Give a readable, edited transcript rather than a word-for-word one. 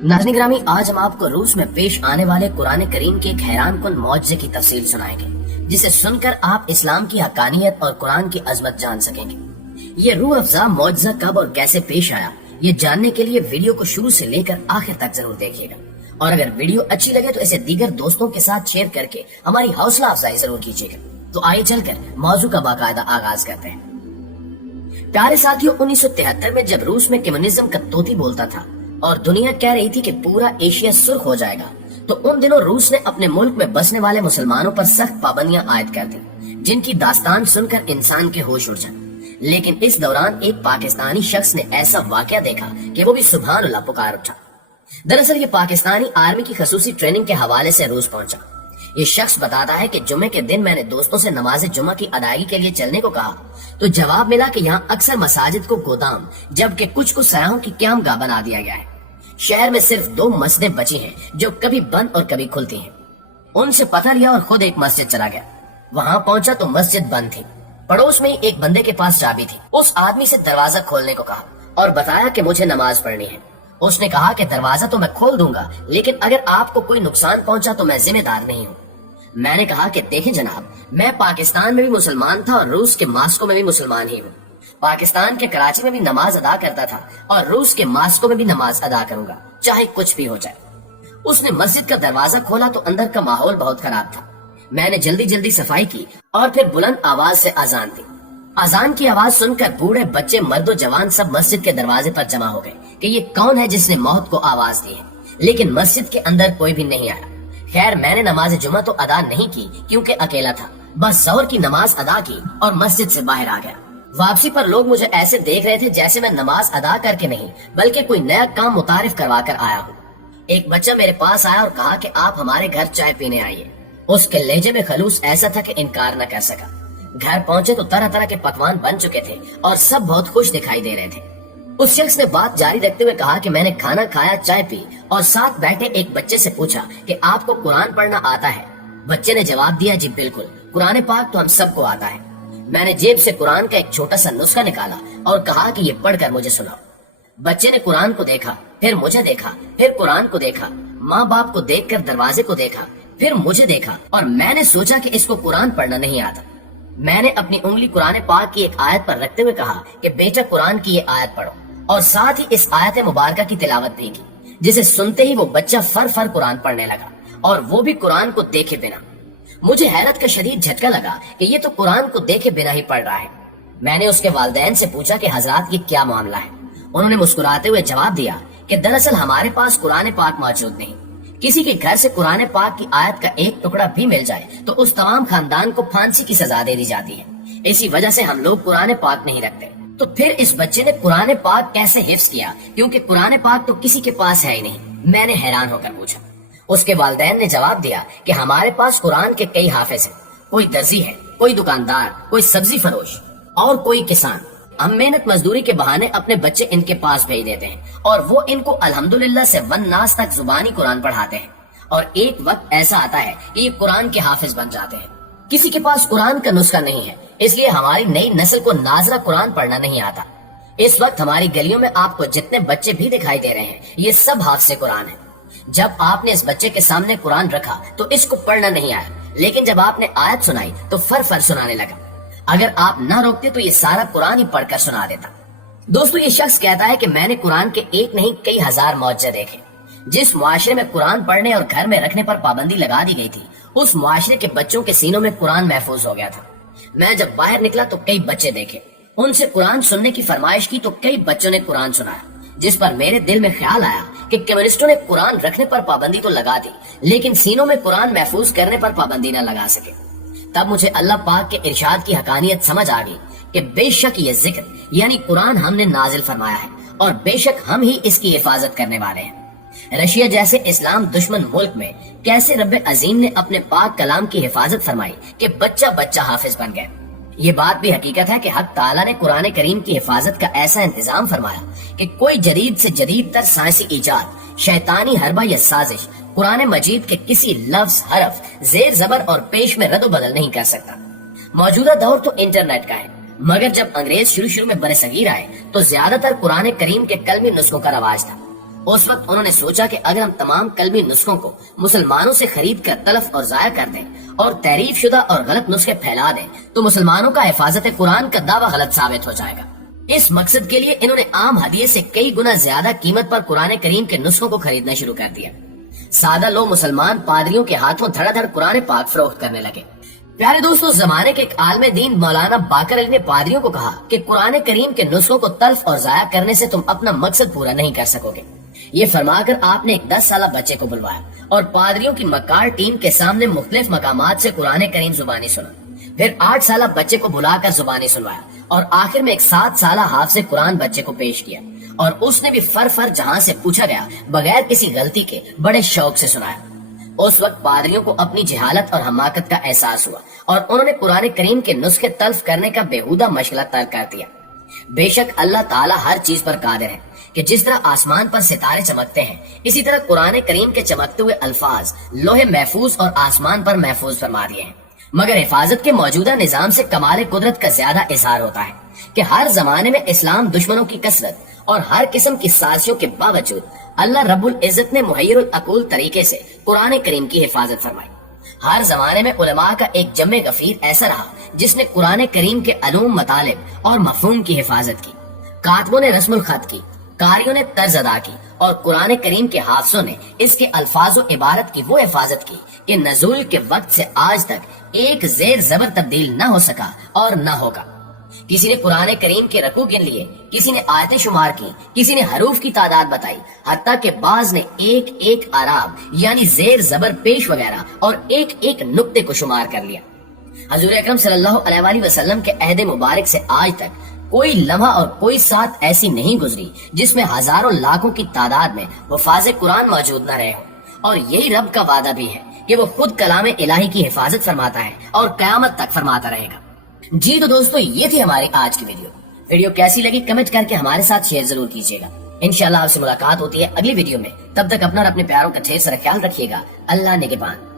नाज़रीन ग्रामी, आज हम आपको रूस में पेश आने वाले कुरान करीम के एक हैरान कुन मौजज़े की तफसील सुनाएंगे, जिसे सुनकर आप इस्लाम की हकानियत और कुरान की अजमत जान सकेंगे। ये रूह अफ़ज़ा मौजज़ा कब और कैसे पेश आया, ये जानने के लिए वीडियो को शुरू से लेकर आखिर तक जरूर देखिएगा। और अगर वीडियो अच्छी लगे तो इसे दीगर दोस्तों के साथ शेयर करके हमारी हौसला अफजाई जरूर कीजिएगा। तो आइए चलकर मौजू का बाकायदा आगाज करते हैं। प्यारे साथियों, 1973 में जब रूस में कम्युनिज्म का तोती बोलता था और दुनिया कह रही थी कि पूरा एशिया सुर्ख हो जाएगा, तो उन दिनों रूस ने अपने मुल्क में बसने वाले मुसलमानों पर सख्त पाबंदियां आयद कर दी, जिनकी दास्तान सुनकर इंसान के होश उड़ जाए। लेकिन इस दौरान एक पाकिस्तानी शख्स ने ऐसा वाकया देखा कि वो भी सुभान अल्लाह पुकार उठा। दरअसल ये पाकिस्तानी आर्मी की खसूसी ट्रेनिंग के हवाले से रूस पहुंचा। ये शख्स बताता है कि जुम्मे के दिन मैंने दोस्तों से नमाज जुम्मा की अदायगी के लिए चलने को कहा, तो जवाब मिला कि यहाँ अक्सर मसाजिद को गोदाम जबकि कुछ को सयाहों की क़यामगाह बना दिया गया है। शहर में सिर्फ 2 मस्जिदें बची हैं जो कभी बंद और कभी खुलती हैं। उनसे पता लिया और खुद एक मस्जिद चला गया। वहाँ पहुंचा तो मस्जिद बंद थी। पड़ोस में ही एक बंदे के पास चाबी थी। उस आदमी से दरवाजा खोलने को कहा और बताया कि मुझे नमाज पढ़नी है। उसने कहा कि दरवाजा तो मैं खोल दूंगा, लेकिन अगर आपको कोई नुकसान पहुंचा तो मैं जिम्मेदार नहीं हूँ। मैंने कहा कि देखें जनाब, मैं पाकिस्तान में भी मुसलमान था और रूस के मास्को में भी मुसलमान ही हूँ। पाकिस्तान के कराची में भी नमाज अदा करता था और रूस के मास्को में भी नमाज अदा करूंगा, चाहे कुछ भी हो जाए। उसने मस्जिद का दरवाजा खोला तो अंदर का माहौल बहुत खराब था। मैंने जल्दी जल्दी सफाई की और फिर बुलंद आवाज से अजान दी। अजान की आवाज सुनकर बूढ़े बच्चे मर्दो जवान सब मस्जिद के दरवाजे पर जमा हो गए कि ये कौन है जिसने मौत को आवाज दी है। लेकिन मस्जिद के अंदर कोई भी नहीं आया। खैर, मैंने नमाज जुमा तो अदा नहीं की क्योंकि अकेला था। बस ज़ोहर की नमाज अदा की और मस्जिद से बाहर आ गया। वापसी पर लोग मुझे ऐसे देख रहे थे जैसे मैं नमाज अदा करके नहीं बल्कि कोई नया काम मुतारिफ करवा कर आया हूँ। एक बच्चा मेरे पास आया और कहा कि आप हमारे घर चाय पीने आइए। उसके लहजे में खलूस ऐसा था कि इनकार न कर सका। घर पहुंचे तो तरह तरह के पकवान बन चुके थे और सब बहुत खुश दिखाई दे रहे थे। उस शख्स ने बात जारी रखते हुए कहा कि मैंने खाना खाया, चाय पी और साथ बैठे एक बच्चे से पूछा कि आपको कुरान पढ़ना आता है। बच्चे ने जवाब दिया, जी बिल्कुल, कुरान पाक तो हम सबको आता है। मैंने जेब से कुरान का एक छोटा सा नुस्खा निकाला और कहा कि ये पढ़कर मुझे सुनाओ। बच्चे ने कुरान को देखा, फिर मुझे देखा, फिर कुरान को देखा, माँ बाप को देखकर दरवाजे को देखा, फिर मुझे देखा और मैंने सोचा कि इसको कुरान पढ़ना नहीं आता। मैंने अपनी उंगली कुरान पाक की एक आयत पर रखते हुए कहा कि बेटा कुरान की ये आयत पढ़ो और साथ ही इस आयत मुबारका की तिलावत भी की, जिसे सुनते ही वो बच्चा फर फर कुरान पढ़ने लगा और वो भी कुरान को देखे बिना। मुझे हैरत का शदीद झटका लगा कि ये तो कुरान को देखे बिना ही पढ़ रहा है। मैंने उसके वालिदैन से पूछा कि हजरात ये क्या मामला है। उन्होंने मुस्कुराते हुए जवाब दिया कि दरअसल हमारे पास कुरान पाक मौजूद नहीं। किसी के घर से कुरान पाक की आयत का एक टुकड़ा भी मिल जाए तो उस तमाम खानदान को फांसी की सजा दे दी जाती है। इसी वजह से हम लोग कुरान पाक नहीं रखते। तो फिर इस बच्चे ने कुरान पाक कैसे हिफ्ज किया, क्योंकि कुरान पाक तो किसी के पास है ही नहीं। मैंने हैरान होकर पूछा। उसके वालिदैन ने जवाब दिया कि हमारे पास कुरान के कई हाफिज हैं। कोई दर्जी है, कोई दुकानदार, कोई सब्जी फरोश और कोई किसान। हम मेहनत मजदूरी के बहाने अपने बच्चे इनके पास भेज देते हैं और वो इनको अल्हम्दुलिल्लाह से वन नास तक जुबानी कुरान पढ़ाते हैं। और एक वक्त ऐसा आता है कि ये कुरान के हाफिज बन जाते हैं। किसी के पास कुरान का नुस्खा नहीं है, इसलिए हमारी नई नस्ल को नाजरा कुरान पढ़ना नहीं आता। इस वक्त हमारी गलियों में आपको जितने बच्चे भी दिखाई दे रहे हैं, ये सब हाफिज़े कुरान है। जब आपने इस बच्चे के सामने कुरान रखा तो इसको पढ़ना नहीं आया, लेकिन जब आपने आयत सुनाई तो फर फर सुनाने लगा। अगर आप न रोकते तो ये सारा कुरान ही पढ़कर सुना देता। दोस्तों, ये शख्स कहता है कि मैंने कुरान के एक नहीं कई हजार मौजज़े देखे। जिस मुआशरे में कुरान पढ़ने और घर में रखने पर पाबंदी लगा दी गई थी, उस मुआशरे के बच्चों के सीनों में कुरान महफूज हो गया था। मैं जब बाहर निकला तो कई बच्चे देखे। उनसे कुरान सुनने की फरमाइश की तो कई बच्चों ने कुरान सुनाया, जिस पर मेरे दिल में ख्याल आया कि कम्युनिस्टों ने कुरान रखने पर पाबंदी तो लगा दी, लेकिन सीनों में कुरान महफूज करने पर पाबंदी न लगा सके। तब मुझे अल्लाह पाक के इरशाद की हकानियत समझ आ गई कि बेशक ये जिक्र यानी कुरान हमने नाजिल फरमाया है और बेशक हम ही इसकी हिफाजत करने वाले हैं। रशिया जैसे इस्लाम दुश्मन मुल्क में कैसे रब्बे अजीम ने अपने पाक कलाम की हिफाजत फरमाई कि बच्चा बच्चा हाफिज बन गए। ये बात भी हकीकत है कि हक ताला ने कुरान करीम की हिफाजत का ऐसा इंतजाम फरमाया कि कोई जदीद से जदीद तर साइंसी इजाद, शैतानी हरबा या साजिश कुरान मजीद के किसी लफ्ज, हरफ, जेर जबर और पेश में रद्द बदल नहीं कर सकता। मौजूदा दौर तो इंटरनेट का है, मगर जब अंग्रेज शुरू में बरसगीर आए तो ज्यादातर कुरान करीम के कलमी नुस्खों का रवाज था। اس وقت انہوں نے سوچا کہ اگر ہم تمام قلبی نسخوں کو مسلمانوں سے خرید کر تلف اور ضائع کر دیں اور تحریف شدہ اور غلط نسخے پھیلا دیں تو مسلمانوں کا حفاظت قرآن کا دعویٰ غلط ثابت ہو جائے گا۔ اس مقصد کے لیے انہوں نے عام ہدیے سے کئی گنا زیادہ قیمت پر قرآن کریم کے نسخوں کو خریدنا شروع کر دیا۔ سادہ لوگ مسلمان پادریوں کے ہاتھوں دھڑا دھڑ قرآن پاک فروخت کرنے لگے۔ پیارے دوستو، زمانے کے ایک عالم دین مولانا باقر علی نے پادریوں کو کہا کہ قرآن کریم کے نسخوں کو تلف اور ضائع کرنے سے تم اپنا مقصد پورا نہیں کر سکو گے۔ یہ فرما کر آپ نے ایک 10 سالہ بچے کو بلوایا اور پادریوں کی مکار ٹیم کے سامنے مختلف مقامات سے قرآن کریم زبانی سنا۔ پھر 8 سالہ بچے کو بلا کر زبانی سنوایا اور آخر میں ایک 7 سالہ حافظ قرآن بچے کو پیش کیا اور اس نے بھی فر جہاں سے پوچھا گیا بغیر کسی غلطی کے بڑے شوق سے سنایا۔ اس وقت پادریوں کو اپنی جہالت اور حماقت کا احساس ہوا اور انہوں نے قرآن کریم کے نسخے تلف کرنے کا بیہودہ مشغلہ ترک کر دیا۔ بے شک اللہ تعالیٰ ہر چیز پر قادر ہے کہ جس طرح آسمان پر ستارے چمکتے ہیں اسی طرح قرآن کریم کے چمکتے ہوئے الفاظ لوح محفوظ اور آسمان پر محفوظ فرما دیے ہیں، مگر حفاظت کے موجودہ نظام سے کمال قدرت کا زیادہ اظہار ہوتا ہے کہ ہر زمانے میں اسلام دشمنوں کی کثرت اور ہر قسم کی سازشوں کے باوجود اللہ رب العزت نے محیر العقول طریقے سے قرآن کریم کی حفاظت فرمائی۔ ہر زمانے میں علماء کا ایک جمع غفیر ایسا رہا جس نے قرآن کریم کے علوم، مطالب اور مفہوم کی حفاظت کی۔ کاتبوں نے رسم الخط کی، قاریوں نے طرز ادا کی اور قرآن کریم کے حافظوں نے اس کے الفاظ و عبارت کی وہ حفاظت کی کہ نزول کے وقت سے آج تک ایک زیر زبر تبدیل نہ ہو سکا اور نہ ہوگا۔ کسی نے قرآن کریم کے رکوع گن لیے، کسی نے آیتیں شمار کی، کسی نے حروف کی تعداد بتائی، حتیٰ کہ بعض نے ایک ایک اعراب یعنی زیر زبر پیش وغیرہ اور ایک ایک نقطے کو شمار کر لیا۔ حضور اکرم صلی اللہ علیہ وآلہ وسلم کے عہد مبارک سے آج تک کوئی لمحہ اور کوئی ساتھ ایسی نہیں گزری جس میں ہزاروں لاکھوں کی تعداد میں حفاظ قرآن موجود نہ رہے ہوں، اور یہی رب کا وعدہ بھی ہے کہ وہ خود کلام الہی کی حفاظت فرماتا ہے اور قیامت تک فرماتا رہے گا۔ جی تو دوستو، یہ تھی ہماری آج کی ویڈیو کیسی لگی کمنٹ کر کے ہمارے ساتھ شیئر ضرور کیجیے گا۔ انشاءاللہ آپ سے ملاقات ہوتی ہے اگلی ویڈیو میں، تب تک اپنا اور اپنے پیاروں کا ڈھیر سارا خیال رکھیے گا۔ اللہ نگہبان۔